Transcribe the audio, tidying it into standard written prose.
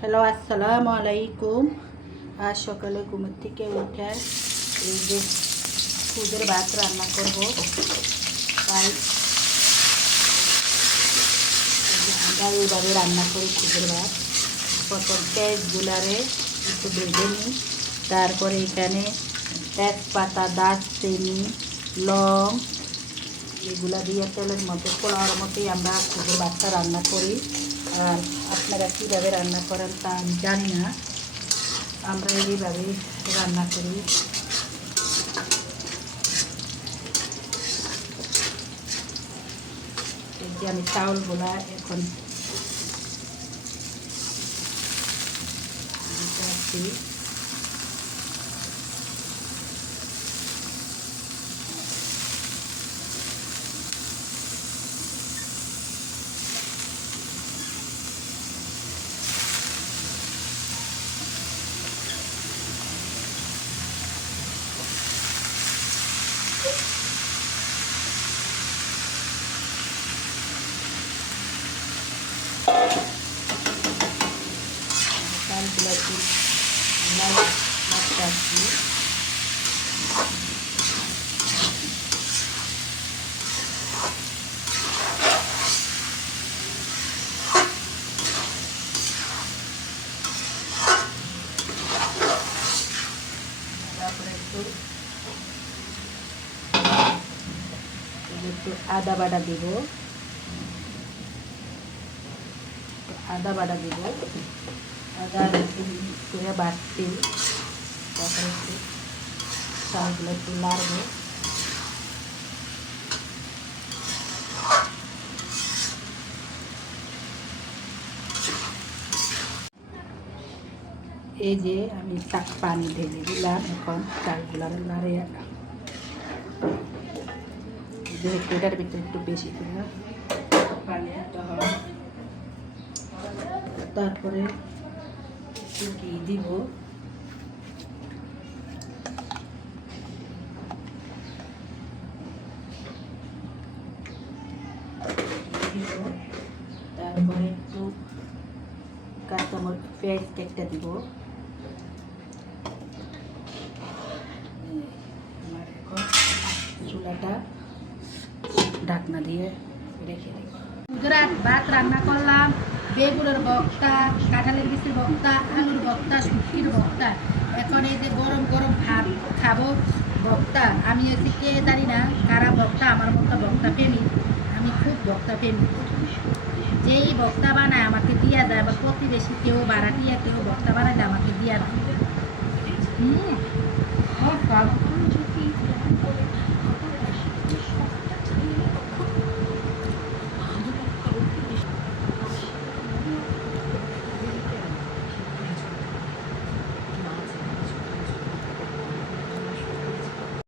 Hello, আসসালামু আলাইকুম। আজ সকালে ঘুমের থেকে উঠে এই যে খুদের ভাত রান্না করব। তাই আমরা এইভাবে রান্না করি খুদের ভাত। প্রথম পেঁয়াজগুলারে একটু ভেজে নিই, তারপরে এখানে তেজপাতা, দারচিনি, লং এগুলা দিয়ে তেলের মধ্যে পোলাওয়ার মতোই আমরা খুদের ভাতটা রান্না করি। আর আপনারা কীভাবে রান্না করেন তা আমি জানি না, আমরা এইভাবে রান্না করি। এই যে আমি চাউলগুলা এখন দিচ্ছি। চালগুলা মাছটা তারপরে একটু আদা বাটা দিব, আদা করে বাটতে, তারপরে একটু চালগুলো একটু নাড়বো। এই যে আমি পানি ঢেলে দিলাম, এখন চালগুলো নাড়ে যেহেতু এটার ভিতরে একটু বেশি করে পানি দিতে হয়। তারপরে একটু ঘি দিব, তারপরে একটু কাঁচামরিচ পেঁয়াজ কেটে দিব। আমার এখন চুলাটা ঢাকনা দিয়ে রেখে দিই। গুজরাট ভাত রান্না করলাম, বেগুনের ভর্তা, কাঁঠালের বিচির ভর্তা, আলুর ভর্তা, শুটকির ভর্তা। এখন এই যে গরম গরম ভাত খাবো ভর্তা। আমি হচ্ছে কে জানি না কারা ভর্তা, আমার মতো ভর্তা প্রেমী। আমি খুব ভর্তা প্রেমী। যেই ভর্তা বানায় আমাকে দিয়া দেয়, আমার প্রতিবেশী কেউ ভাড়াটিয়া কেউ ভর্তা বানাইলে আমাকে দিয়া দেয়।